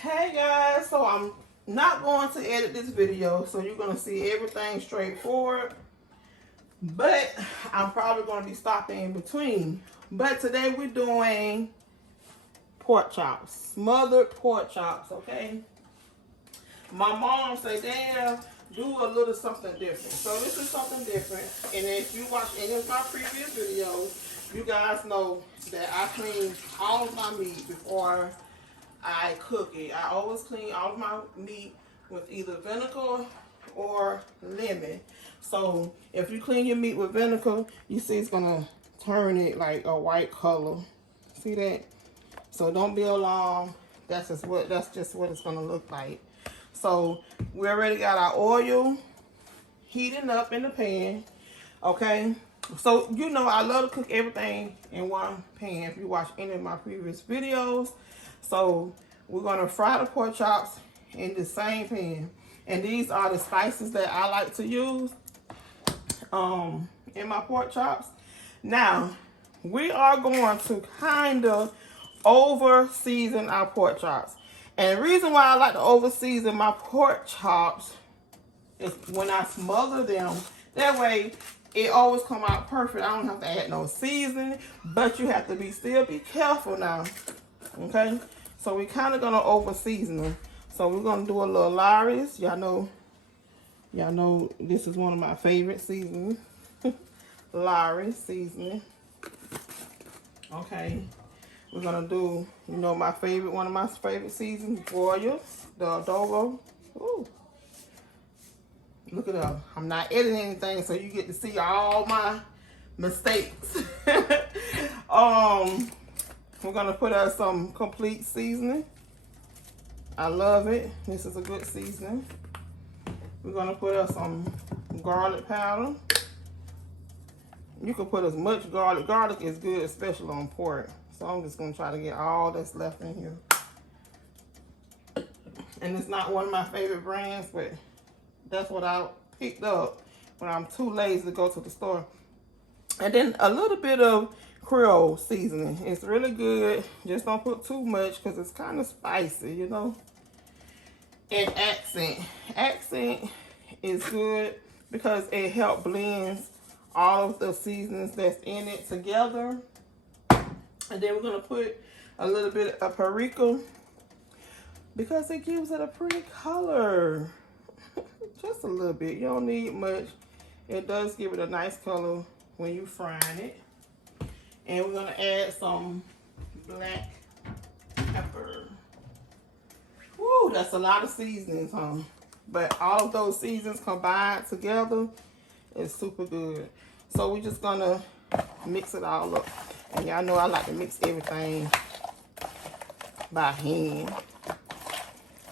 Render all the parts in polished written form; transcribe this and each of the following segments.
Hey guys, so I'm not going to edit this video, so you're going to see everything straightforward, but I'm probably going to be stopping in between. But today we're doing pork chops, smothered pork chops, okay? My mom said, "Damn, do a little something different." So this is something different, and if you watch any of my previous videos, you guys know that I clean all of my meat before I cook it. I always clean all of my meat with either vinegar or lemon. So if you clean your meat with vinegar, you see it's gonna turn it like a white color. See that? So don't be alarmed. That's just what it's gonna look like. So we already got our oil heating up in the pan. Okay. So you know I love to cook everything in one pan. If you watch any of my previous videos. So we're gonna fry the pork chops in the same pan. And these are the spices that I like to use in my pork chops. Now, we are going to kind of over season our pork chops. And the reason why I like to over season my pork chops is when I smother them, that way it always come out perfect. I don't have to add no seasoning, but you have to still be careful now. Okay, so we kind of gonna over season them. So we're gonna do a little Lawry's. Y'all know this is one of my favorite seasonings. Lawry's seasoning. Okay, we're gonna do, one of my favorite seasons, broil, the adobo. Ooh, look it up. I'm not editing anything, so you get to see all my mistakes. We're gonna put out some complete seasoning. I love it. This is a good seasoning. We're gonna put out some garlic powder. You can put as much garlic. Garlic is good, especially on pork. So I'm just gonna try to get all that's left in here. And it's not one of my favorite brands, but that's what I picked up when I'm too lazy to go to the store. And then a little bit of Creole seasoning. It's really good. Just don't put too much because it's kind of spicy, you know. And accent is good because it helps blend all of the seasonings that's in it together. And then we're gonna put a little bit of paprika because it gives it a pretty color. Just a little bit. You don't need much. It does give it a nice color when you frying it. And we're gonna add some black pepper. Woo, that's a lot of seasonings, huh? But all of those seasonings combined together is super good. So we're just gonna mix it all up. And y'all know I like to mix everything by hand.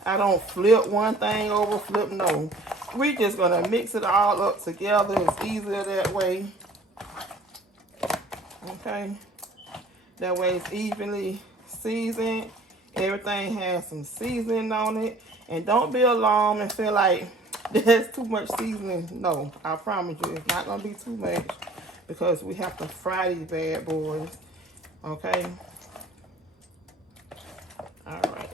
I don't flip one thing over, no. We're just gonna mix it all up together. It's easier that way. Okay, that way it's evenly seasoned. Everything has some seasoning on it. And don't be alarmed and feel like there's too much seasoning. No, I promise you, it's not gonna be too much because we have to fry these bad boys. Okay. All right.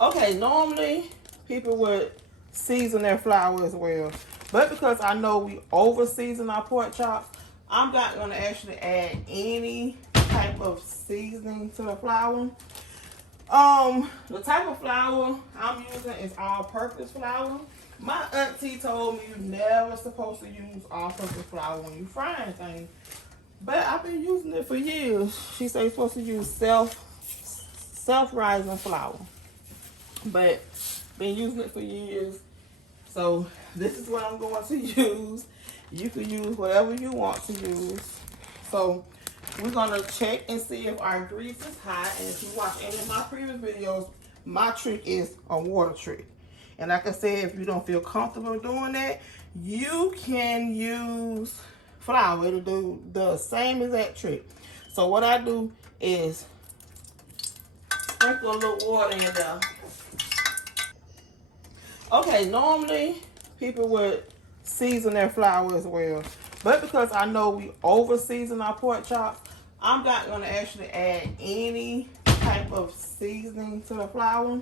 Okay, normally people would season their flour as well. But because I know we over season our pork chops, I'm not going to actually add any type of seasoning to the flour. The type of flour I'm using is all-purpose flour. My auntie told me you're never supposed to use all-purpose flour when you're frying things. But I've been using it for years. She said you're supposed to use self-rising flour. But been using it for years. So this is what I'm going to use. You can use whatever you want to use. So we're going to check and see if our grease is hot. And if you watch any of my previous videos, my trick is a water trick. And like I said, if you don't feel comfortable doing that, you can use flour. It'll do the same exact trick. So what I do is sprinkle a little water in there. Okay, normally people would season their flour as well. But because I know we over season our pork chops, I'm not going to actually add any type of seasoning to the flour.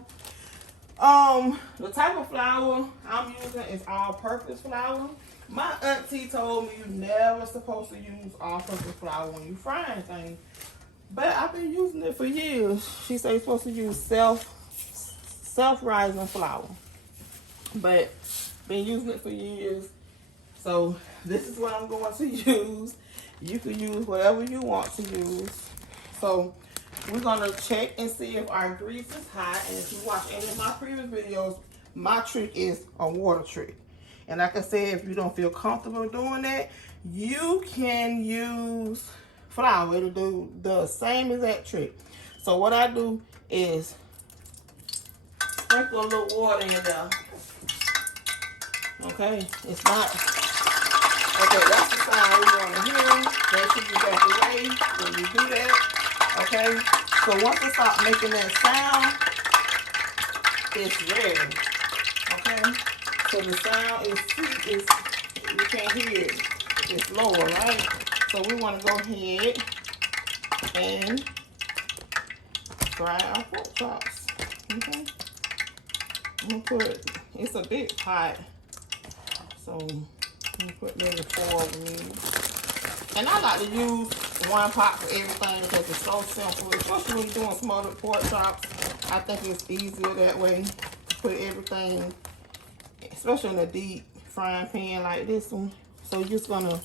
The type of flour I'm using is all-purpose flour. My auntie told me you're never supposed to use all-purpose flour when you frying things. But I've been using it for years. She said you're supposed to use self-rising flour. But been using it for years. So this is what I'm going to use. You can use whatever you want to use. So we're gonna check and see if our grease is hot. And if you watch any of my previous videos, my trick is a water trick. And like I said, if you don't feel comfortable doing that, you can use flour to do the same exact trick. So what I do is sprinkle a little water in there. Okay, it's not. Okay, that's the sound we want to hear. Make sure you back away when you do that. Okay, so once it starts making that sound, it's ready. Okay, so the sound is you can't hear it. It's lower, right? So we want to go ahead and fry our pork chops. Okay, I'm gonna put, it's a bit hot, so I'm gonna put maybe 4 of them. And I like to use one pot for everything because it's so simple, especially when you're doing smothered pork chops. I think it's easier that way to put everything, especially in a deep frying pan like this one. So you're just gonna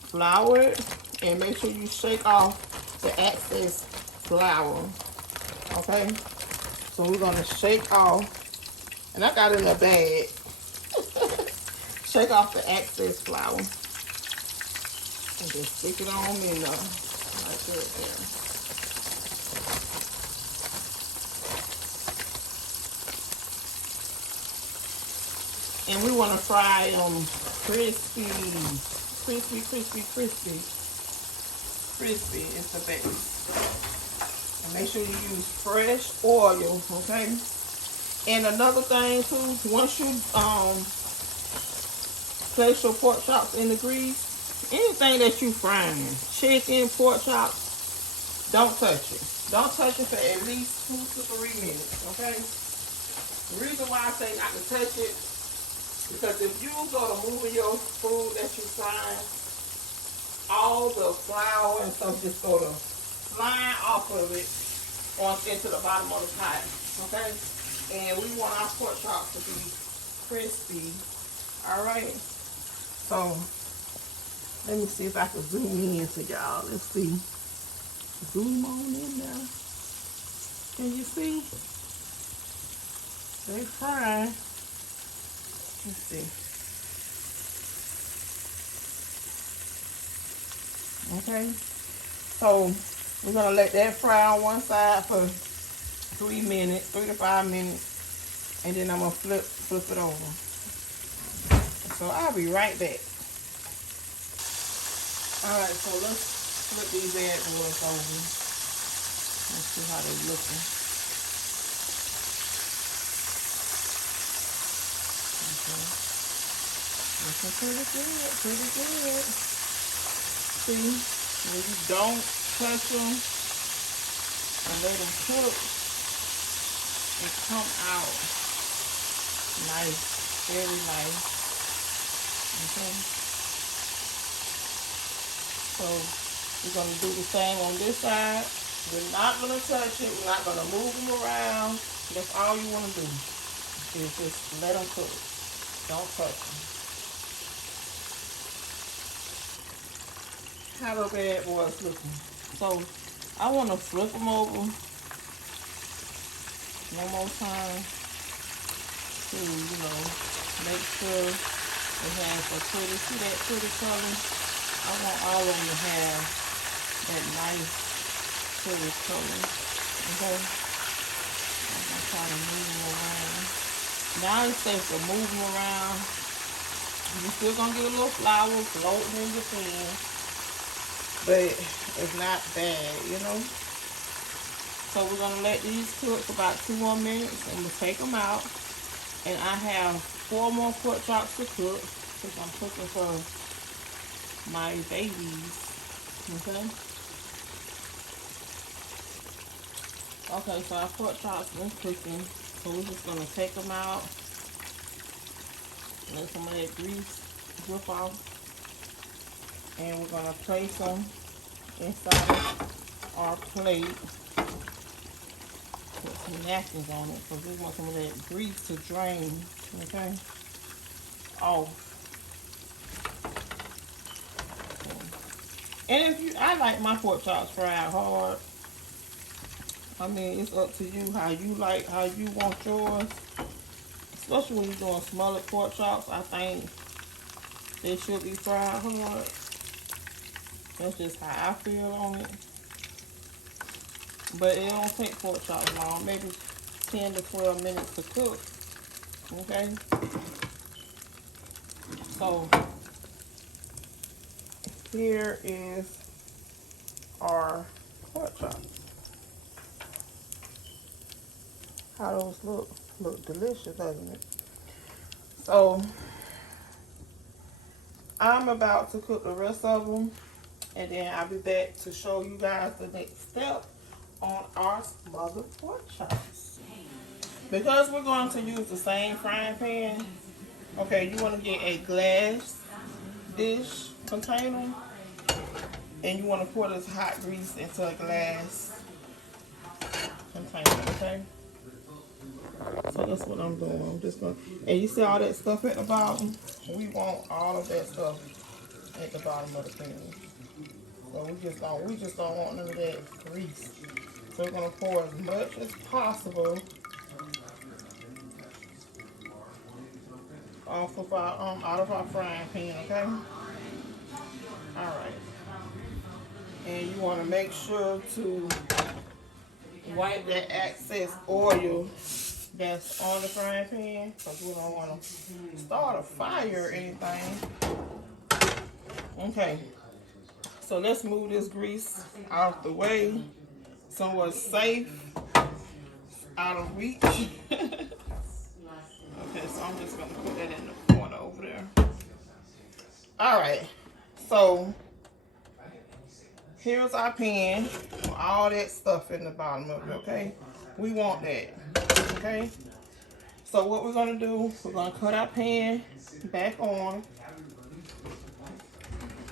flour it and make sure you shake off the excess flour. Okay, so we're gonna shake off, and I got it in a bag. Shake off the excess flour and just stick it on in there like that there. And we want to fry them crispy is the best. And make sure you use fresh oil, okay? And another thing too, once you place your pork chops in the grease, anything that you frying, chicken, pork chops, don't touch it. Don't touch it for at least 2 to 3 minutes, okay? The reason why I say not to touch it, because if you go to moving your food that you frying, all the flour and stuff just go to flying off of it into the bottom of the pot, okay? And we want our pork chops to be crispy, all right? So let me see if I can zoom in to y'all. Let's see. Zoom on in there. Can you see? They fry. Let's see. Okay. So we're gonna let that fry on one side for 3 minutes, 3 to 5 minutes, and then I'm gonna flip it over. So I'll be right back. Alright, so let's flip these bad boys over. Let's see how they're looking. Okay. Looking pretty good, pretty good. See, when you don't touch them and let them cook, they come out nice, very nice. Okay. So we're going to do the same on this side. We're not going to touch it. We're not going to move them around. That's all you want to do is just let them cook. Don't touch them. How the bad boys looking? So I want to flip them over one more time to, you know, make sure it has a pretty, see that pretty color? I want all of them to have that nice pretty color. Okay? I'm gonna try to move them around. Now it's safe to move them around. You're still gonna get a little flour floating in your pan, but it's not bad, you know? So we're gonna let these cook for about 2 more minutes and we'll take them out. And I have 4 more pork chops to cook because I'm cooking for my babies, okay? Okay, so our pork chops been cooking. So we're just gonna take them out. Let some of that grease drip off. And we're gonna place them inside our plate. Put some napkins on it because we want some of that grease to drain. Okay? Off. And if you, I like my pork chops fried hard. I mean, it's up to you how you want yours. Especially when you're doing smothered pork chops, I think they should be fried hard. That's just how I feel on it. But it don't take pork chops long, maybe 10 to 12 minutes to cook. Okay? So, here is our pork chops. How those look? Look delicious, doesn't it? So, I'm about to cook the rest of them, and then I'll be back to show you guys the next step on our smothered pork chops. Because we're going to use the same frying pan, okay, you want to get a glass dish container, and you want to pour this hot grease into a glass container, okay? So that's what I'm doing. I'm just going to, and you see all that stuff at the bottom? We want all of that stuff at the bottom of the pan. So we just don't want none of that grease. So we're going to pour as much as possible off of our out of our frying pan, okay? All right. And you want to make sure to wipe that excess oil that's on the frying pan, because we don't want to start a fire or anything. Okay, so let's move this grease out the way somewhere safe, out of reach. Okay, so I'm just going to put that in the corner over there. All right, so here's our pan with all that stuff in the bottom of it, okay? We want that, okay? So what we're gonna do, we're gonna cut our pan back on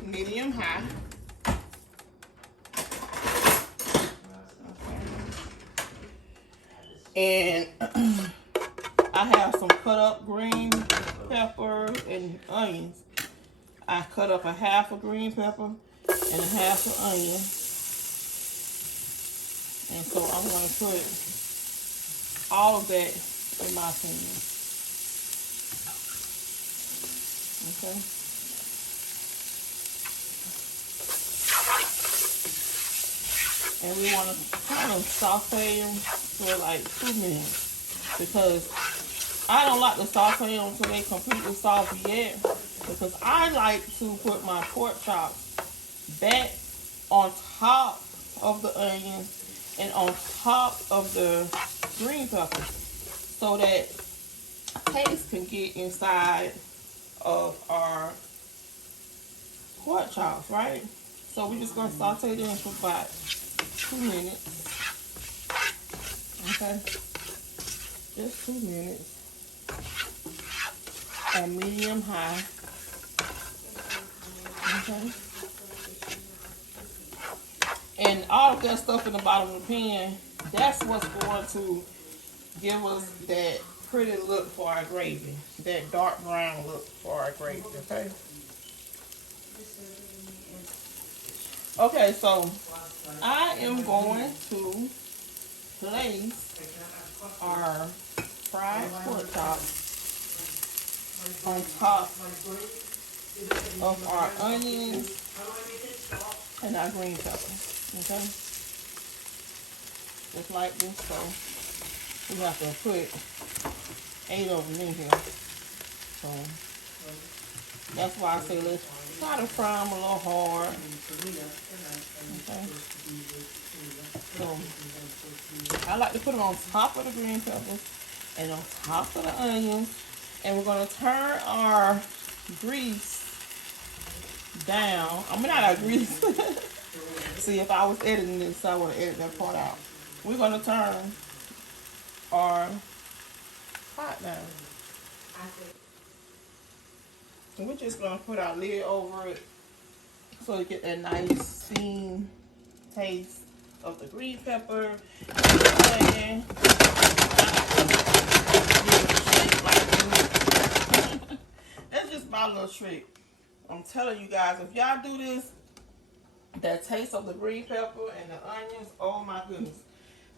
medium high. Okay. And I have some cut up green pepper and onions. I cut up a half a green pepper and a half an onion. And so I'm going to put all of that in my pan. Okay. And we want to kind of saute them for like 2 minutes, because I don't like to saute them until they completely soft yet, because I like to put my pork chops back on top of the onions and on top of the green peppers, so that taste can get inside of our pork chops, right? So we're just going to saute them for about 2 minutes. Okay, just 2 minutes on medium high. Okay. And all of that stuff in the bottom of the pan, that's what's going to give us that pretty look for our gravy, that dark brown look for our gravy, okay? Okay, so I am going to place our fried pork chops on top of our onions and our green peppers. Okay, just like this. So we have to put 8 of them in here. So that's why I say let's try to fry them a little hard. Okay. So I like to put them on top of the green peppers and on top of the onions, and we're gonna turn our grease down. I mean, not our grease. See, if I was editing this, I would have edited that part out. we're gonna turn our pot down. And we're just gonna put our lid over it so you get that nice steam taste of the green pepper. And that's just my little trick. I'm telling you guys, if y'all do this, that taste of the green pepper and the onions, oh my goodness,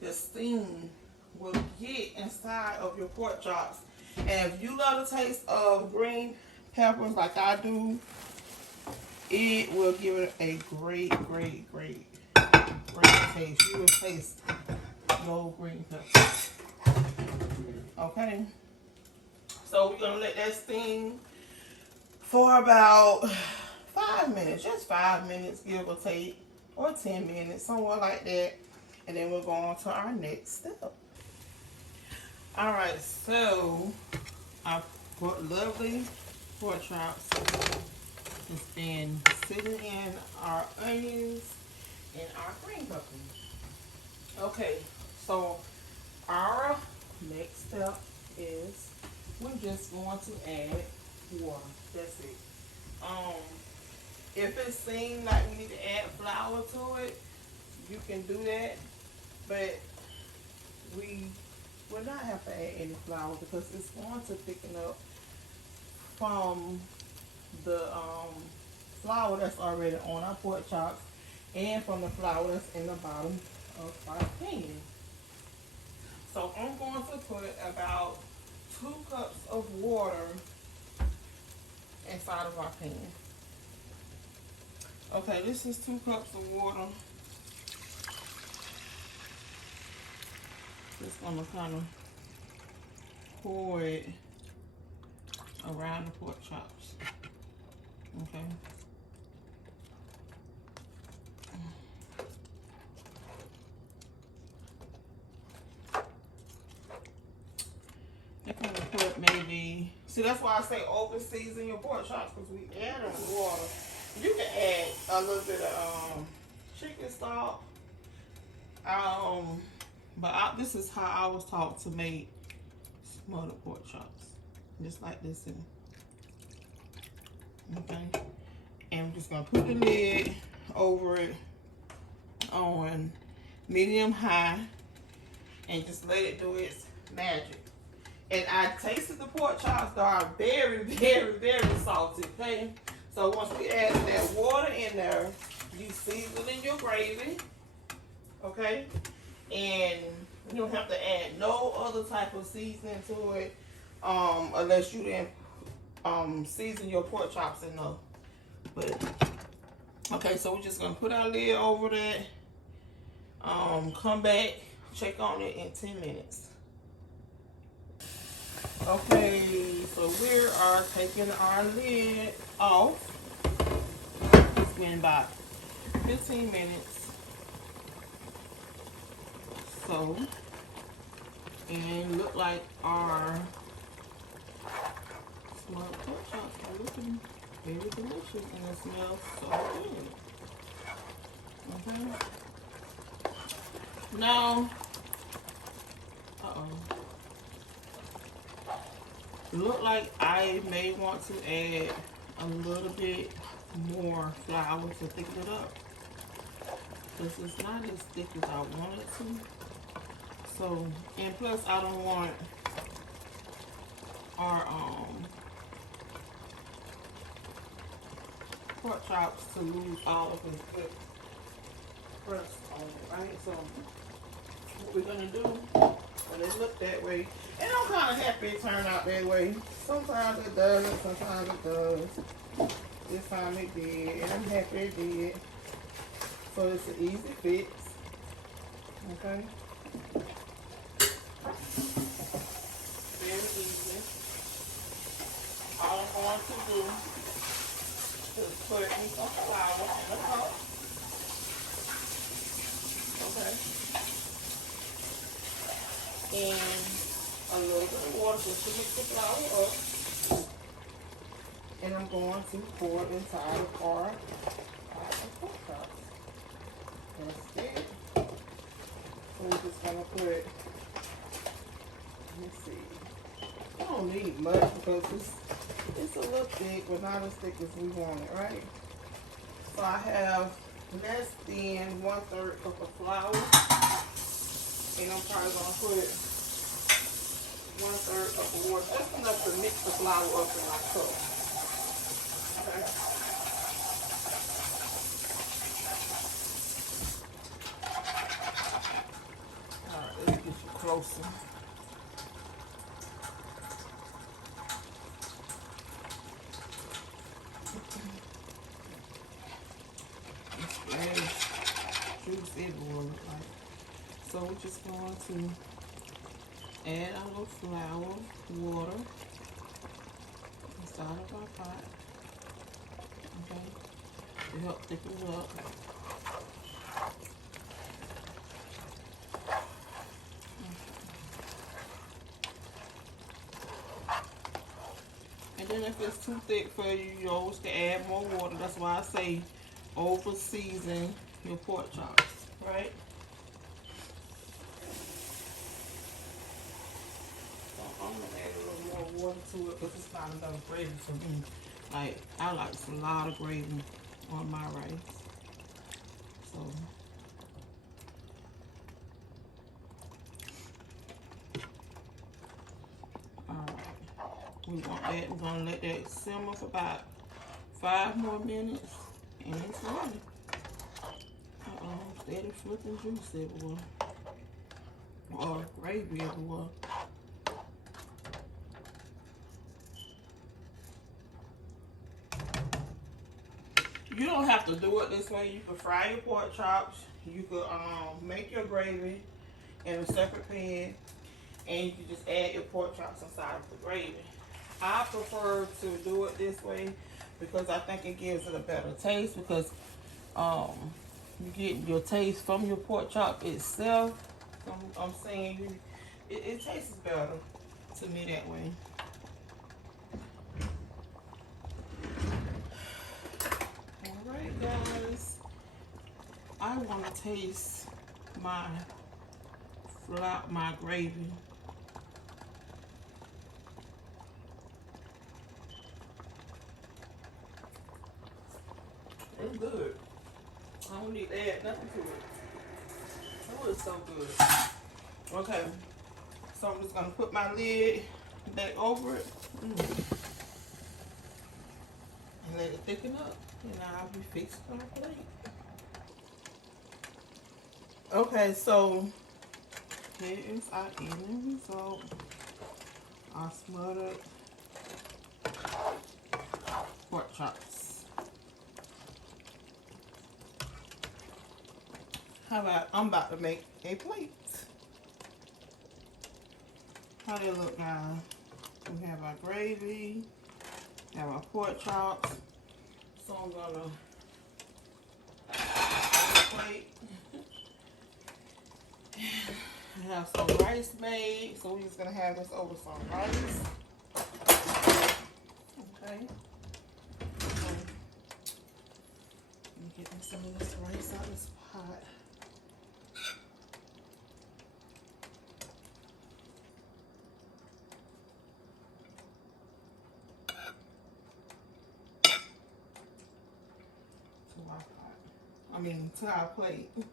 the steam will get inside of your pork chops. And if you love the taste of green peppers like I do, it will give it a great taste. You will taste no green pepper. Okay, so we're gonna let that steam for about 5 minutes, just 5 minutes, give or take, or 10 minutes, somewhere like that. And then we'll go on to our next step. All right, so our lovely pork chops has been sitting in our onions and our green peppers. Okay, so our next step is we're just going to add water. That's it. If it seems like we need to add flour to it, you can do that, but we will not have to add any flour because it's going to thicken up from the flour that's already on our pork chops and from the flour that's in the bottom of our pan. So I'm going to put about 2 cups of water inside of our pan. Okay, this is 2 cups of water. Just gonna kind of pour it around the pork chops. Okay. You're gonna put maybe, see, that's why I say over season your pork chops, because we add water. You can add a little bit of chicken stock. But this is how I was taught to make smothered pork chops. Just like this here. Okay. And I'm just gonna put the lid over it on medium high and just let it do its magic. And I tasted the pork chops, they are very salty, okay? So once we add that water in there, you season in your gravy, okay? And you don't have to add no other type of seasoning to it, unless you didn't season your pork chops enough. But okay, so we're just gonna put our lid over that. Come back, check on it in 10 minutes. Okay, so we are taking our lid off. It's been about 15 minutes. So, and look like our smothered pork chops are looking very delicious and it smells so good. Okay. Now, look like I may want to add a little bit more flour to thicken it up, because it's not as thick as I want it to. So, and plus I don't want our pork chops to lose all of its good crust on it, right? So what we're gonna do, when it look that way, and I'm kind of happy it turned out that way. Sometimes it doesn't, sometimes it does. This time it did, and I'm happy it did. So it's an easy fix. Okay. Very easy. All I'm going to do is put me some flour in the cup. Okay. And a little bit of water just to mix the flour up. And I'm going to pour it inside of our pork chops. That's it. So we're just gonna put, let me see. I don't need much because it's a little thick, but not as thick as we want it, right? So I have less than 1/3 cup of flour, and I'm probably gonna put 1/3 cup of water. That's enough to mix the flour up in my cup. Okay. All right, let's get you closer. Juice everywhere, like. So we're just going to add our little flour, water inside of our pot, okay, to help thicken it up. And then if it's too thick for you, you always can add more water. That's why I say over season your pork chops, right? So I'm gonna add a little more water to it because it's not enough gravy for me. Like, I like a lot of gravy on my rice. So alright. We want that. We're gonna let that simmer for about 5 more minutes. And it's ready. Steady flipping juice everywhere. Or gravy everywhere. You don't have to do it this way. You can fry your pork chops. You could make your gravy in a separate pan, and you can just add your pork chops inside of the gravy. I prefer to do it this way because I think it gives it a better taste, because you get your taste from your pork chop itself. I'm saying it tastes better to me that way. Alright guys, I want to taste my gravy. It's good. I don't need to add nothing to it. Oh, it's so good. Okay, so I'm just gonna put my lid back over it and let it thicken up, and I'll be fixing my plate. Okay, so here is our end result. Our smothered pork chops. How about, I'm about to make a plate. How they look, guys? We have our gravy, have our pork chops. So I'm gonna plate. I have some rice made, so we're just gonna have this over some rice. Okay. Let me get me some of this rice out of this pot. To our plate. Okay.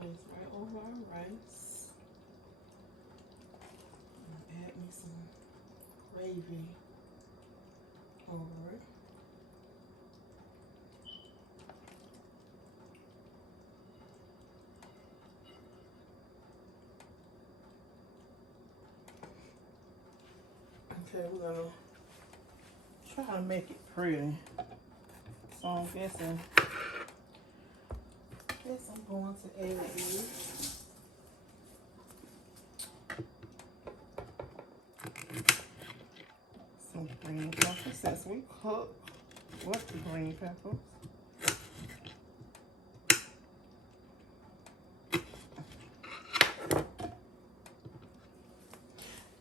Place right over our rice. Add me some gravy over it. Okay, we're gonna try to make it pretty. So I'm guessing I'm going to add some green peppers since we cooked with the green peppers.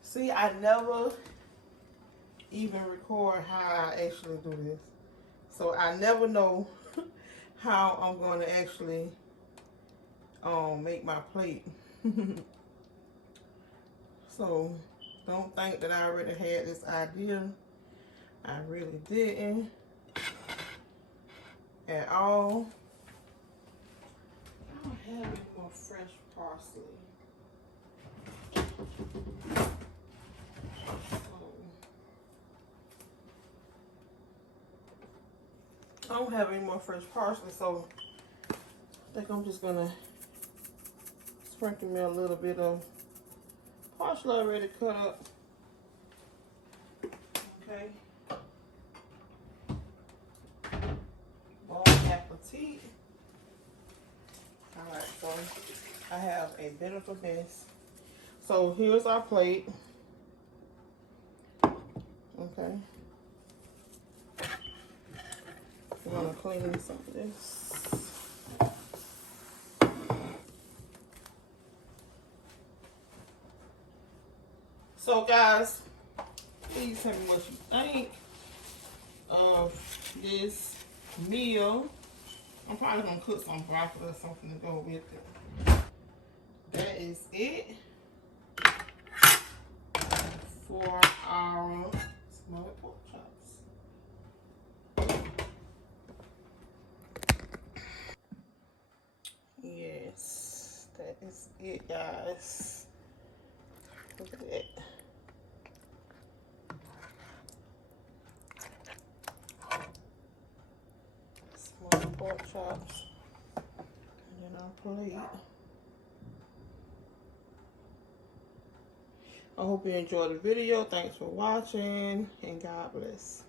See, I never even record how I actually do this. So I never know how I'm going to actually make my plate. So don't think that I already had this idea. I really didn't at all. I don't have any more fresh parsley. I don't have any more fresh parsley, so I think I'm just gonna sprinkle me a little bit of parsley already cut up. Okay. Bon appetit. Alright, so I have a bit of a mess. So here's our plate. Okay. We're gonna clean some of this. So guys, please tell me what you think of this meal. I'm probably gonna cook some broccoli or something to go with it. That is it for our smothered pork chops. Yes, that is it, guys. Look at that. Smothered pork chops. And then our plate. I hope you enjoyed the video. Thanks for watching, and God bless.